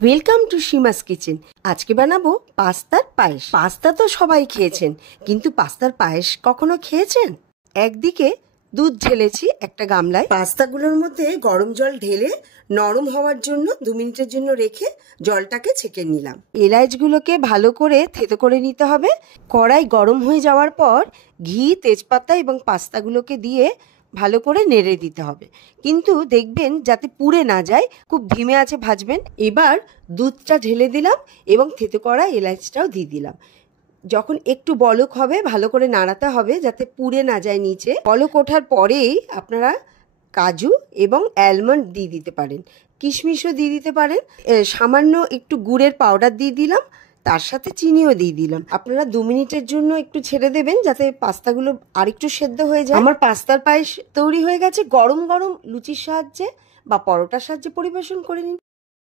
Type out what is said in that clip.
Welcome to সীমাস kitchen. আজকে বানাবো পাস্তার পায়েস। Pasta তো সবাই খেয়েছেন, কিন্তু পাস্তার পায়েস কখনো খেয়েছেন? একদিকে দুধ ঢেলেছি একটা গামলায়, পাস্তাগুলোর মধ্যে গরম জল ঢেলে নরম হওয়ার জন্য 2 মিনিটের জন্য রেখে জলটাকে ছেঁকে নিলাম। এলাচগুলোকে ভালো করে থেতো করে নিতে হবে। কড়াই গরম হয়ে যাওয়ার পর ঘি, তেজপাতা এবং পাস্তাগুলোকে দিয়ে ভালো করে নেড়ে দিতে হবে, কিন্তু দেখবেন যাতে পুড়ে না যায়, খুব ধিমে আঁচে ভাজবেন। এবার দুধটা ঢেলে দিলাম এবং থেতো করা এলাচটাও দিয়ে দিলাম। যখন একটু বলক হবে ভালো করে নাড়াতে হবে যাতে পুড়ে না যায় নিচে। বলক ওঠার পরেই আপনারা কাজু এবং অ্যালমন্ড দিয়ে দিতে পারেন, কিশমিশও দিয়ে দিতে পারেন, সামান্য একটু গুড়ের পাউডার দিয়ে দিলাম, তার সাথে চিনিও দিয়ে দিলাম। আপনারা 2 মিনিটের জন্য একটু ছেড়ে দেবেন যাতে পাস্তাগুলো আরেকটু সেদ্ধ হয়ে যায়। আমার পাস্তার পায়েস তৈরি হয়ে গেছে। গরম গরম লুচির সাহায্যে বা পরোটার সাহায্যে পরিবেশন করে নিন।